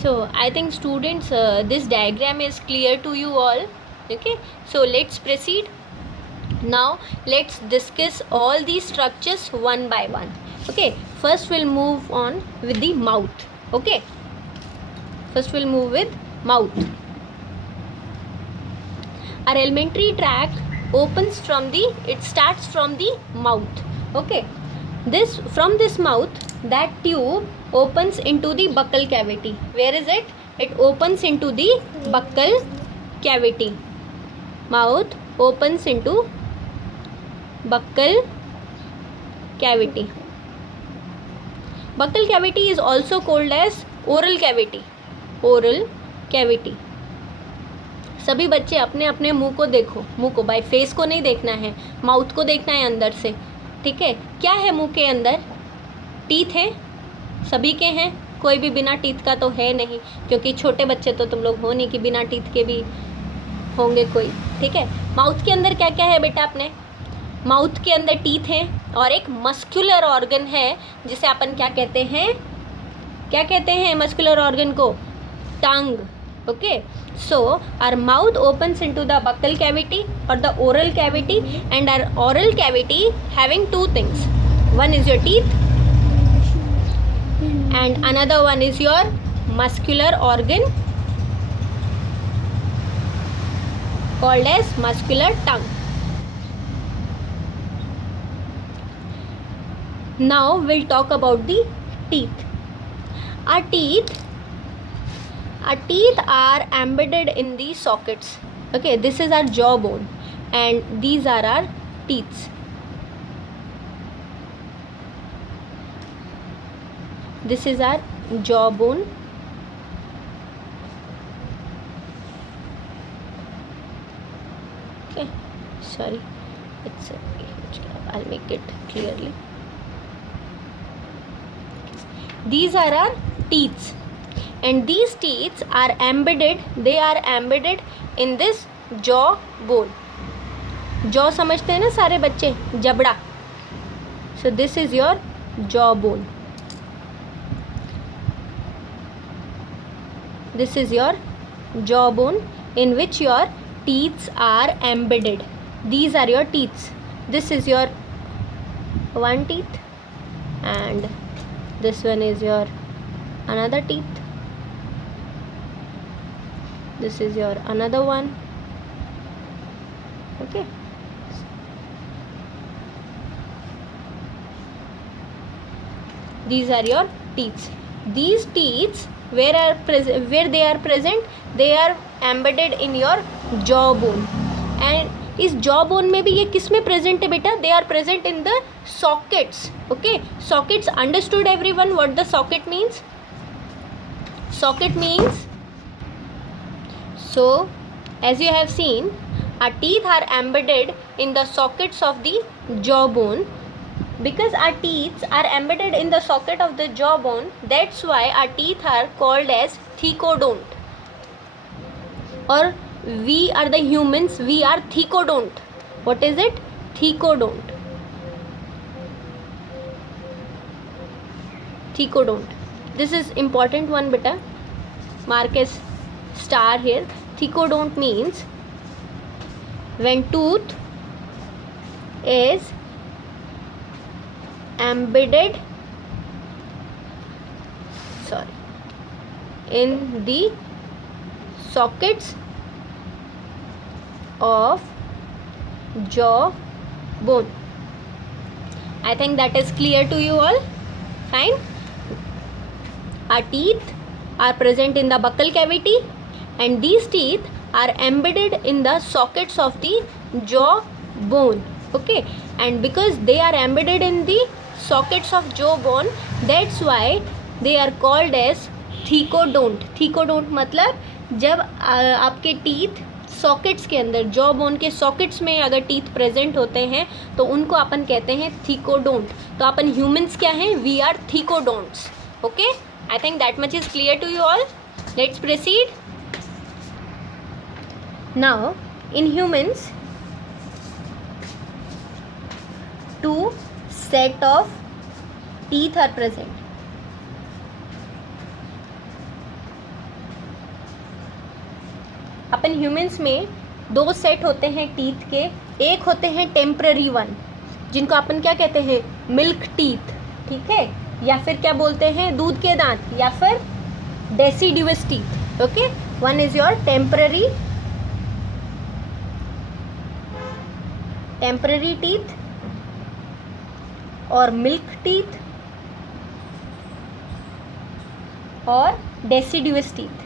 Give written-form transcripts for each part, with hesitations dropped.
So I think students, this diagram is clear to you all. Okay, so let's proceed. Now let's discuss all these structures one by one. Okay, first we'll move on with the mouth. Okay, first we'll move with mouth. Our alimentary tract opens from the, it starts from the mouth. Okay, this, from this mouth, that tube opens into the buccal cavity. Where is it? It opens into the buccal cavity. Mouth opens into buccal cavity. Buccal cavity is also called as oral cavity. Oral cavity. सभी बच्चे अपने अपने मुंह को देखो, मुंह को, by face को नहीं देखना है, माउथ को देखना है अंदर से. ठीक है, क्या है मुंह के अंदर? टीथ है, सभी के हैं, कोई भी बिना टीथ का तो है नहीं, क्योंकि छोटे बच्चे तो तुम लोग हो नहीं कि बिना टीथ के भी होंगे कोई. ठीक है, माउथ के अंदर क्या क्या है बेटा? अपने माउथ के अंदर टीथ है और एक मस्कुलर ऑर्गन है जिसे अपन क्या कहते हैं? क्या कहते हैं मस्कुलर ऑर्गन को? टंग. Okay, so our mouth opens into the buccal cavity or the oral cavity, and our oral cavity having two things. One is your teeth and another one is your muscular organ called as muscular tongue. Now we'll talk about the teeth. Our teeth are embedded in the sockets. Okay, this is our jawbone and these are our teeth. This is our jawbone. Okay, sorry, it's a huge gap. I'll make it clearly. These are our teeth. And these teeth are embedded, they are embedded in this jaw bone. jaw समझते हैं ना सारे बच्चे? जबड़ा. So this is your jaw bone. This is your jaw bone in which your teeth are embedded. These are your teeth. This is your one teeth and this one is your another teeth. This is your another one. Okay, these are your teeth. These teeth where they are present, they are embedded in your jawbone. And इस jawbone में भी ये किस में present है बेटा? They are present in the sockets. Okay, sockets, understood everyone what the socket means? Socket means, so as you have seen, our teeth are embedded in the sockets of the jawbone. Because our teeth are embedded in the socket of the jawbone, that's why our teeth are called as thecodont. Or we are the humans, we are thecodont. What is it? Thecodont. Thecodont. This is important one beta. Mark as star here. Thecodont means when tooth is embedded in the sockets of jaw bone. I think that is clear to you all. Fine. Our teeth are present in the buccal cavity and these teeth are embedded in the sockets of the jaw bone. Okay, and because they are embedded in the sockets of jaw bone, that's why they are called as thecodont. Thecodont मतलब जब आपके teeth sockets के अंदर, jaw bone के sockets में अगर teeth present होते हैं तो उनको अपन कहते हैं थीकोडोंट. तो अपन ह्यूमंस क्या हैं? We are thecodonts. Okay, I think that much is clear to you all. Let's proceed. Now in humans two set of teeth are present. अपन ह्यूमंस में 2 सेट होते हैं टीथ के. एक होते हैं टेम्पररी वन, जिनको अपन क्या कहते हैं, मिल्क टीथ, ठीक है, या फिर क्या बोलते हैं, दूध के दांत, या फिर deciduous teeth. Okay, one is your temporary teeth और मिल्क टीथ और deciduous teeth.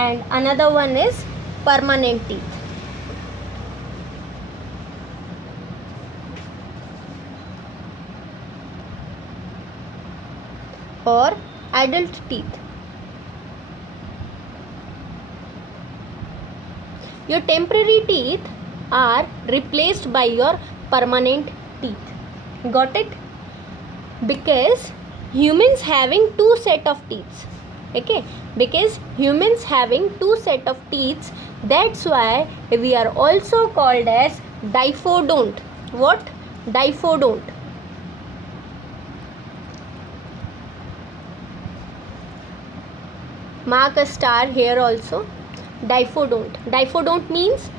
And another one is permanent teeth. Or adult teeth. Your temporary teeth are replaced by your permanent teeth. Got it? Because humans having 2 set of teeth. Okay, because humans having 2 set of teeth, that's why we are also called as diphodont. What? Diphodont. Mark a star here also. Diphodont. Diphodont means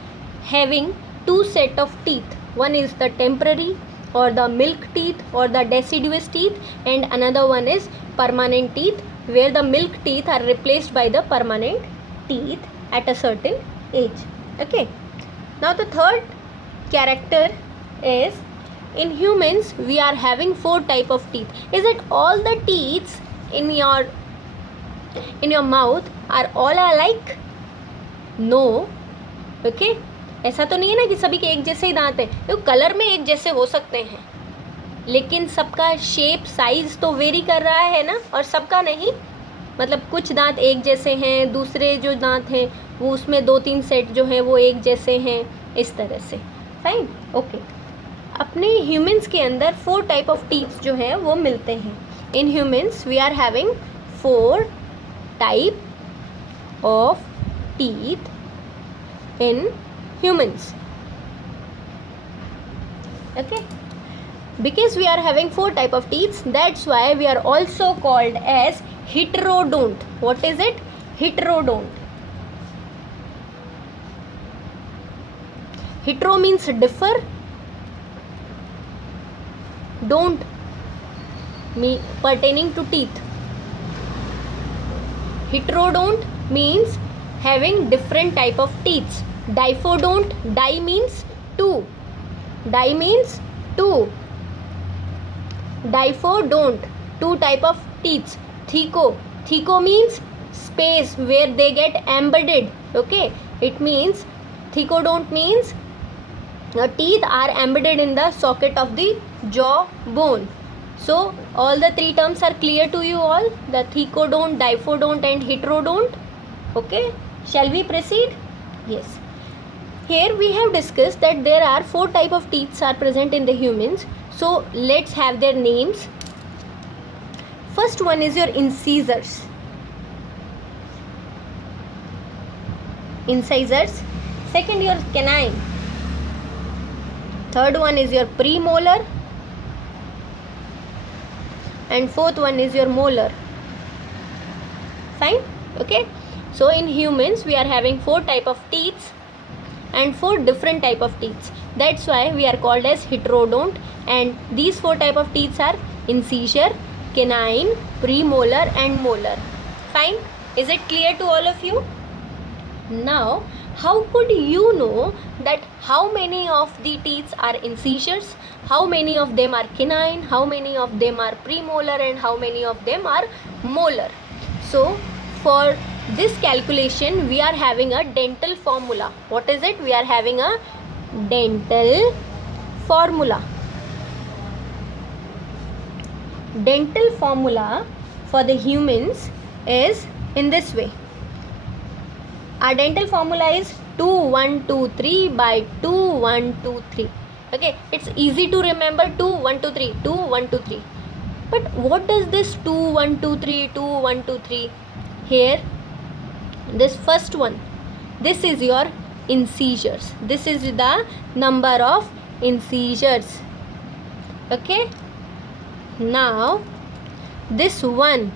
having 2 set of teeth. One is the temporary or the milk teeth or the deciduous teeth, and another one is permanent teeth, where the milk teeth are replaced by the permanent teeth at a certain age. Okay, now the third character is, in humans we are having 4 type of teeth. Is it all the teeth in your mouth are all alike? No. Okay, ऐसा तो नहीं है ना कि सभी के एक जैसे ही दांत हैं. तो कलर में एक जैसे हो सकते हैं, लेकिन सबका शेप साइज तो वेरी कर रहा है ना, और सबका नहीं. मतलब कुछ दांत एक जैसे हैं, दूसरे जो दांत हैं वो उसमें 2-3 सेट जो हैं वो एक जैसे हैं, इस तरह से. फाइन. ओके, अपने ह्यूमंस के अंदर 4 टाइप ऑफ टीथ जो हैं वो मिलते हैं. In humans we are having 4 type of teeth in humans. Okay, because we are having 4 type of teeth, that's why we are also called as heterodont. What is it? Heterodont. Hetero means differ, don't mean pertaining to teeth. Heterodont means having different type of teeth. Diphodont, di means 2, di means 2, diphodont, 2 type of teeth. Thico means space where they get embedded. Okay, it means thicodont means the teeth are embedded in the socket of the jaw bone. So all the 3 terms are clear to you all, the thicodont, diphodont and heterodont. Okay, shall we proceed? Yes. Here we have discussed that there are 4 type of teeth are present in the humans. So let's have their names. First one is your incisors. Second, your canine. Third one is your premolar, and fourth one is your molar. Fine. Okay, so in humans we are having 4 type of teeth and 4 different type of teeth. That's why we are called as heterodont, and these 4 type of teeth are incisor, canine, premolar and molar. Fine. Is it clear to all of you? Now how could you know that how many of the teeth are incisors, how many of them are canine, how many of them are premolar and how many of them are molar? So for this calculation we are having a dental formula. What is it? We are having a dental formula. Dental formula for the humans is in this way. Our dental formula is 2 1 2 3 by 2 1 2 3. Okay, it's easy to remember 2 1 2 3 2 1 2 3. But what does this 2 1 2 3 2 1 2 3? Here, this first one, this is your incisors. This is the number of incisors. Okay, now This one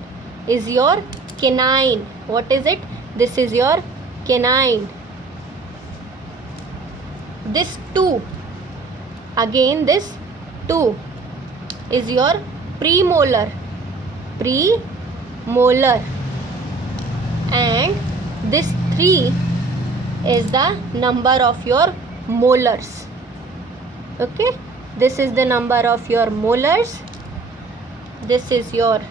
is your canine. What is it? This is your canine. This 2, again this 2 is your premolar. Premolar. And this 3 is the number of your molars. Okay, this is the number of your molars. This is your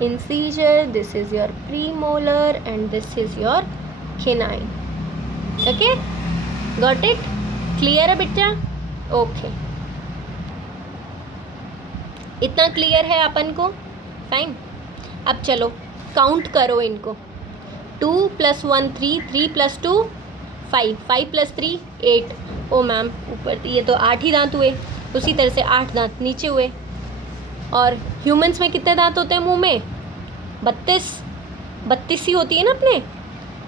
incisor, this is your premolar, and this is your canine. Okay, got it? Clear है बेटा? Okay, इतना clear है अपन को? Fine. अब चलो count करो इनको. 2 + 1 3, 3 + 2 5, 5 + 3 8. ओ ma'am, ऊपर ये तो 8 ही दांत हुए. उसी तरह से 8 दांत नीचे हुए. और ह्यूमंस में कितने दांत होते हैं मुंह में? 32 ही होती है ना अपने.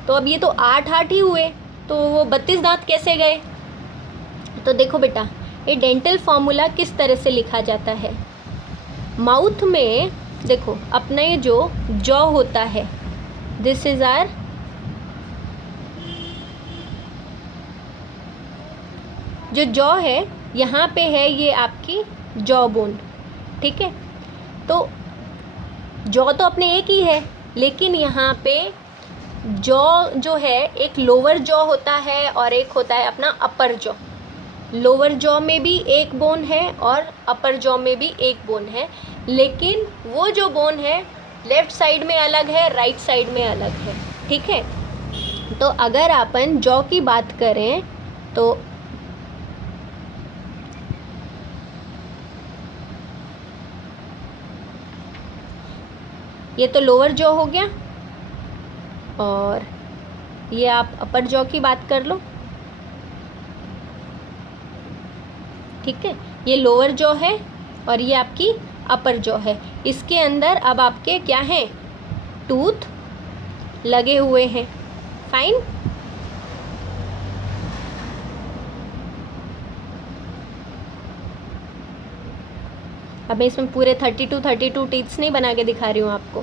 तो अब ये तो 8 ही हुए, तो वो 32 दांत कैसे गए? तो देखो बेटा, ये डेंटल फॉर्मूला किस तरह से लिखा जाता है. माउथ में देखो अपना ये जो जॉ होता है, दिस इज आर जो जॉ है, यहाँ पे है ये आपकी जॉ बोन. ठीक है, तो जॉ तो अपने एक ही है, लेकिन यहाँ पे जॉ जो है एक लोअर जॉ होता है और एक होता है अपना अपर जॉ. लोअर जॉ में भी एक बोन है और अपर जॉ में भी एक बोन है, लेकिन वो जो बोन है लेफ़्ट साइड में अलग है, राइट साइड में अलग है. ठीक है, तो अगर अपन जॉ की बात करें तो ये तो लोअर जॉ हो गया, और ये आप अपर जॉ की बात कर लो. ठीक है, ये लोअर जॉ है और ये आपकी अपर जॉ है. इसके अंदर अब आपके क्या हैं? टूथ लगे हुए हैं. फाइन. अब मैं इसमें पूरे 32 टीथ्स नहीं बना के दिखा रही हूँ आपको.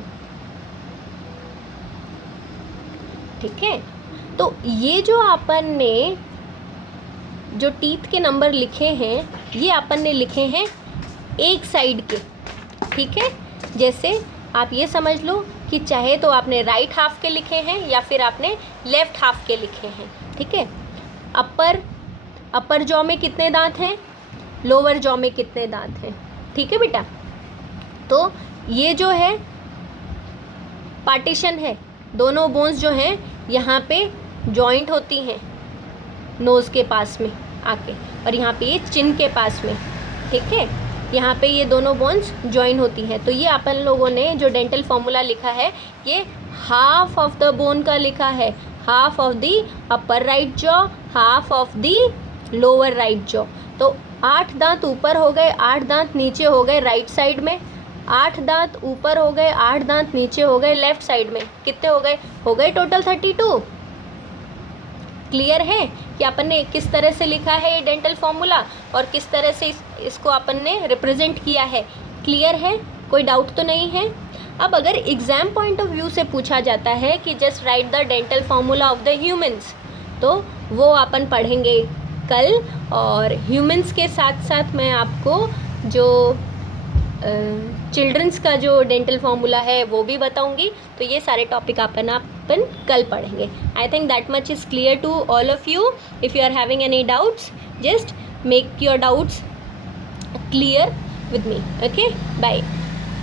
ठीक है, तो ये जो अपन ने जो टीथ के नंबर लिखे हैं, ये अपन ने लिखे हैं एक साइड के. ठीक है, जैसे आप ये समझ लो कि चाहे तो आपने राइट हाफ के लिखे हैं या फिर आपने लेफ़्ट हाफ के लिखे हैं. ठीक है, अपर जॉ में कितने दांत हैं, लोअर जॉ में कितने दांत हैं. ठीक है बेटा, तो ये जो है पार्टीशन है. दोनों बोन्स जो हैं यहाँ पे जॉइंट होती हैं नोज़ के पास में आके, और यहाँ पे ये चिन के पास में. ठीक है, यहाँ पे ये दोनों बोन्स जॉइन होती हैं. तो ये अपन लोगों ने जो डेंटल फॉर्मूला लिखा है, ये हाफ ऑफ द बोन का लिखा है. Half of the upper right jaw, half of the lower right jaw. तो 8 दांत ऊपर हो गए, 8 दांत नीचे हो गए राइट साइड में, 8 दांत ऊपर हो गए, 8 दांत नीचे हो गए लेफ़्ट साइड में. कितने हो गए? हो गए टोटल 32. क्लियर है कि अपन ने किस तरह से लिखा है ये डेंटल फॉर्मूला और किस तरह से इसको अपन ने रिप्रेजेंट किया है. क्लियर है? कोई डाउट तो नहीं है? अब अगर एग्ज़ाम पॉइंट ऑफ व्यू से पूछा जाता है कि just right the dental formula of the humans, तो वो अपन पढ़ेंगे कल. और ह्यूमंस के साथ साथ मैं आपको जो चिल्ड्रंस का जो डेंटल फॉर्मूला है वो भी बताऊंगी. तो ये सारे टॉपिक अपन कल पढ़ेंगे. I think that much is clear to all of you. If you are having any doubts, just make your doubts clear with me. Okay, bye.